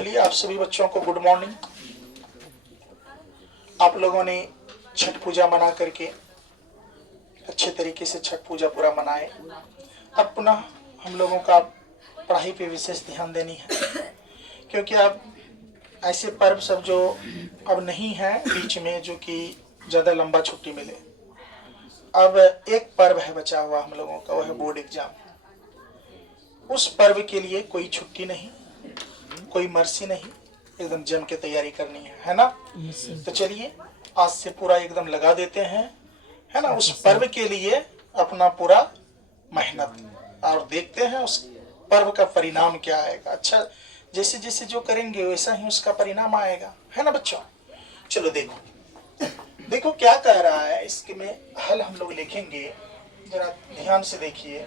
चलिए, आप सभी बच्चों को गुड मॉर्निंग। आप लोगों ने छठ पूजा मना करके अच्छे तरीके से छठ पूजा पूरा मनाए। अब पुनः हम लोगों का पढ़ाई पे विशेष ध्यान देनी है, क्योंकि अब ऐसे पर्व सब जो अब नहीं है बीच में, जो कि ज़्यादा लंबा छुट्टी मिले। अब एक पर्व है बचा हुआ हम लोगों का, वो है बोर्ड एग्जाम। उस पर्व के लिए कोई छुट्टी नहीं, कोई मर्सी नहीं, एकदम जम के तैयारी करनी है ना। तो चलिए आज से पूरा एकदम लगा देते हैं, है ना, उस पर्व के लिए अपना पूरा मेहनत, और देखते हैं उस पर्व का परिणाम क्या आएगा। अच्छा, जैसे जैसे जो करेंगे वैसा ही उसका परिणाम आएगा, है ना बच्चों। चलो देखो क्या कह रहा है, इसके में हल हम लोग लिखेंगे, जरा ध्यान से देखिए।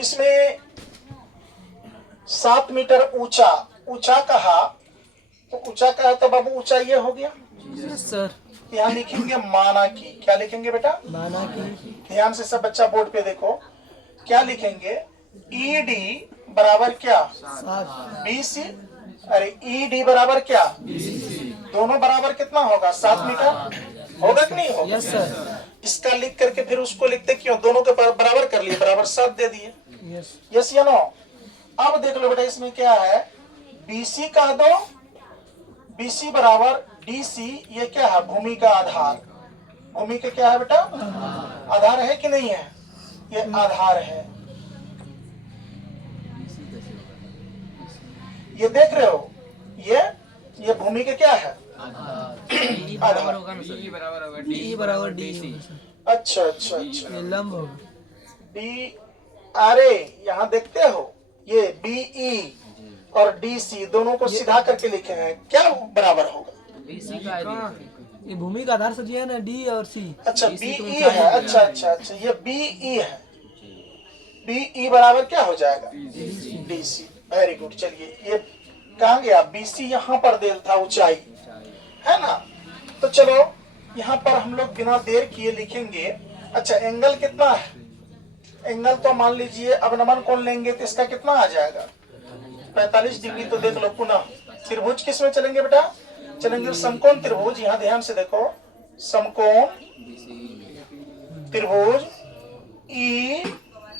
इसमें 7 मीटर ऊंचा कहा, तो ऊंचा कहा तो बाबू ऊंचा ये हो गया। Yes sir. यहाँ लिखेंगे माना की। क्या लिखेंगे बेटा? माना की। ध्यान से सब बच्चा बोर्ड पे देखो, क्या लिखेंगे? ED बराबर क्या? BC। अरे ED बराबर क्या? दोनों बराबर कितना होगा? 7 मीटर होगा कि नहीं होगा? Yes sir. इसका लिख करके फिर उसको लिखते क्यों? दोनों के बराबर कर लिए, बराबर 7 दे दिए। यस या नो? अब देख लो बेटा, इसमें क्या है? BC कह दो, BC बराबर DC। ये क्या है? भूमि का आधार। भूमि का क्या है बेटा? आधार है कि नहीं है? ये आधार है। ये देख रहे हो, ये भूमि का क्या है? बराबर होगा ना सर? D बराबर D। अच्छा, ये लंब होगा। D। अरे यहाँ देखते हो, ये BE और DC दोनों को सीधा करके लिखे हैं, क्या बराबर होगा? ये भूमि का आधार सजी है ना, D और C। अच्छा BE है। अच्छा, ये BE है। BE बराबर क्या हो जाएगा? DC। Very good. चलिए, ये कहाँ गया? BC यहाँ पर दिया था ऊंचाई, है ना। तो चलो यहाँ पर हम लोग बिना देर किए लिखेंगे। अच्छा, एंगल कितना है? एंगल तो मान लीजिए अब नमन कोण लेंगे तो इसका कितना आ जाएगा? 45 डिग्री। तो देख लो पुनः, त्रिभुज किस में चलेंगे बेटा? चलेंगे समकोण त्रिभुज। यहाँ ध्यान से देखो, समकोण त्रिभुज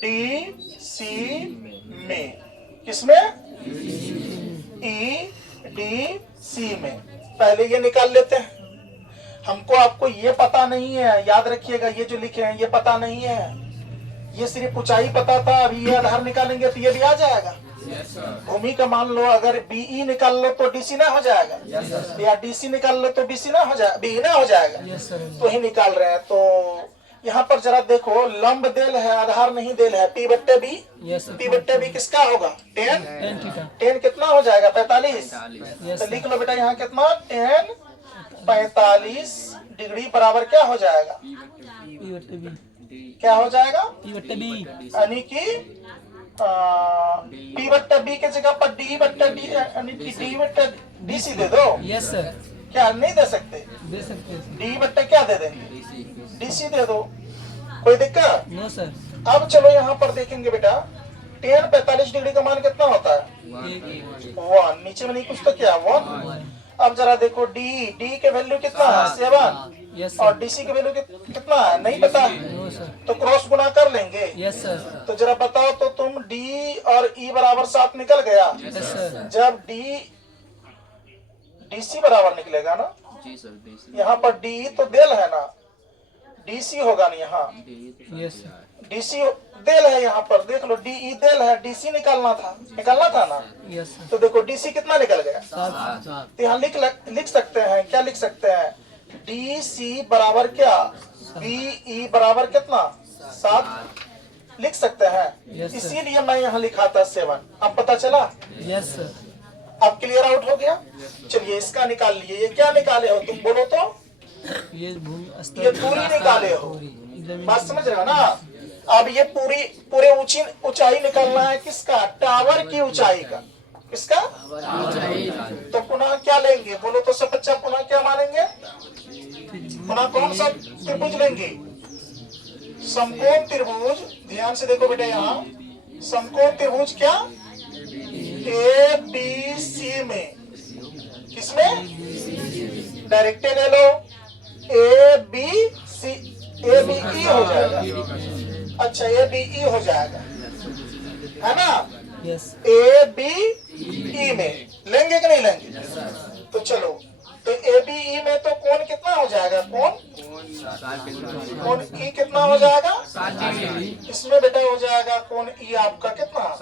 EDC में। किसमें? EDC में। पहले ये निकाल लेते हैं। हमको आपको ये पता नहीं है, याद रखिएगा, ये जो लिखे हैं ये पता नहीं है, ये सिर्फ ऊंचाई पता था। अभी ये आधार निकालेंगे तो ये भी आ जाएगा। भूमि का मान लो अगर BE निकाल लो तो DC ना हो जाएगा, या DC निकाल लो तो BC ना हो जाएगा, BE ना हो जाएगा। तो ही निकाल रहे हैं। तो यहाँ पर जरा देखो, लंब देल है, आधार नहीं देल है। P/B। P/B किसका होगा? 10 कितना हो जाएगा? 45। तो लिख लो बेटा यहाँ कितना? 10 45 डिग्री बराबर क्या हो जाएगा? क्या हो जाएगा? यानी कि P/B के जगह पर D/D यानी कि D/DC दे दो। Yes sir. क्या नहीं दे सकते? दे सकते हैं। D/ क्या दे देंगे? DC दे दो, कोई दिक्कत? No sir. अब चलो यहाँ पर देखेंगे बेटा, 10 45 डिग्री का मान कितना होता है? 1। नीचे में नहीं कुछ तो क्या? 1। अब जरा देखो, D के वैल्यू कितना है? 7। और DC के वैल्यू कितना है? नहीं पता। तो क्रॉस गुना कर लेंगे। Yes sir. तो जरा बताओ तो तुम, D और E बराबर 7 निकल गया। Yes sir. जब DC बराबर निकलेगा ना, यहाँ पर DE तो देल है ना, DC होगा ना यहाँ। यस DC देल है यहाँ पर, देख लो DE देल है, DC निकालना था ना। यस तो देखो DC कितना निकल गया? 7। तो यहाँ लिख सकते हैं, क्या लिख सकते हैं? DC बराबर क्या? BE बराबर कितना? 7 लिख सकते हैं। इसीलिए मैं यहाँ लिखा था 7। अब पता चला? Yes sir. अब क्लियर आउट हो गया। चलिए इसका निकाल लिए। ये क्या निकाले हो तुम? बोलो तो। ये दूरी निकाले हो। बात समझ रहे हो ना? अब ये पूरे ऊंचाई निकालना है। किसका? टावर की ऊंचाई का। किसका? तो पुनः क्या लेंगे? बोलो तो सब बच्चा, पुनः क्या मानेंगे? पुनः कौन सा त्रिभुज लेंगे? समकोण त्रिभुज। ध्यान से देखो बेटा, यहाँ समकोण त्रिभुज क्या? ए बी सी में, किसमें? डायरेक्ट ले लो, A B C, A B E हो जाएगा। अच्छा ए बी ई हो जाएगा, है ना? ए बी ई में लेंगे कि नहीं लेंगे? तो चलो, तो ए बी ई में तो कोण कितना हो जाएगा? कोण ई कितना हो जाएगा? 60 डिग्री। इसमें बेटा हो जाएगा कोण ई आपका कितना?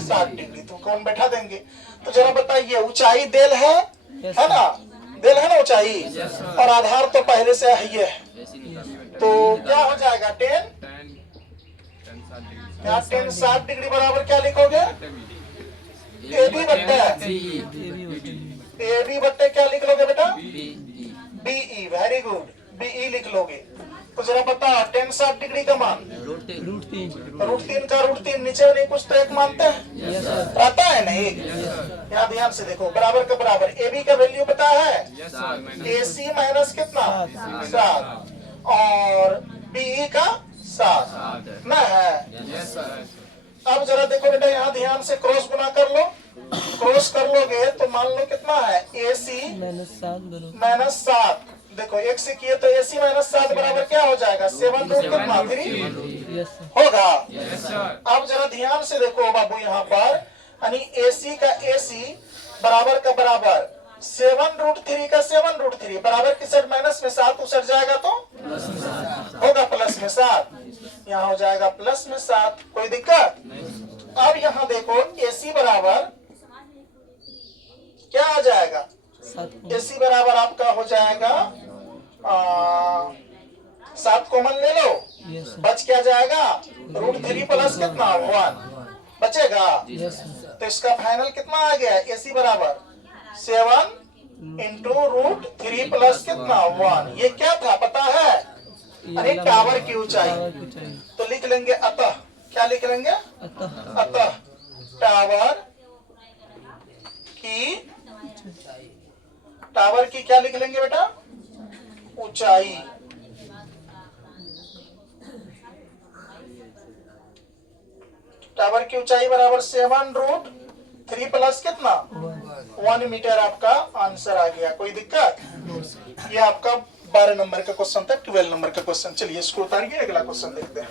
60 डिग्री। तो कोण बैठा देंगे। तो जरा बताइए, ऊंचाई देल है ना? देल है ना ऊंचाई, और आधार तो पहले से है ही है। तो क्या हो जाएगा? 10 यहाँ 10 60 डिग्री बराबर क्या लिखोगे? ए बी बट्टे क्या लिख लोगे बेटा? बीई। वेरी गुड, बीई लिख लोगे। तो जरा बताओ 10 60 डिग्री का मान √3 का √3 नीचे नहीं कुछ तो एक मानते हैं, आता है नहीं? यहाँ ध्यान से देखो, बराबर का बराबर। ए बी का वैल्यू पता है? ए सी माइनस कितना? 7, और बीई का 7 ना है। अब जरा देखो बेटा, यहाँ ध्यान से क्रॉस गुना कर लो। क्रॉस कर लोगे तो मान लो कितना है? ए सी माइनस 7। देखो एक से किए तो ए सी माइनस 7 बराबर क्या हो जाएगा? 7√3 होगा। अब जरा ध्यान से देखो बाबू, यहाँ पर यानी ए सी का ए सी बराबर का बराबर 7√3 का 7√3 बराबर की साइड माइनस में 7 उसट जाएगा तो होगा प्लस में 7। यहाँ हो जाएगा प्लस में 7, कोई दिक्कत? अब यहाँ देखो AC बराबर क्या आ जाएगा? AC बराबर आपका हो जाएगा 7 कॉमन ले लो, बच क्या जाएगा? √3 प्लस कितना? 1 बचेगा। तो इसका फाइनल कितना आ गया? AC बराबर 7 इंटू √3 प्लस कितना? 1। ये क्या था पता है? अरे टावर की ऊंचाई। तो लिख लेंगे अतः, क्या लिख लेंगे? अतः टावर की क्या लिख लेंगे बेटा? ऊंचाई। टावर की ऊंचाई बराबर 7√3 प्लस कितना? 1 मीटर आपका आंसर आ गया। कोई दिक्कत? ये आपका 12 नंबर का क्वेश्चन था। 12 नंबर का क्वेश्चन। चलिए इसको उतारिए, अगला क्वेश्चन देखते हैं।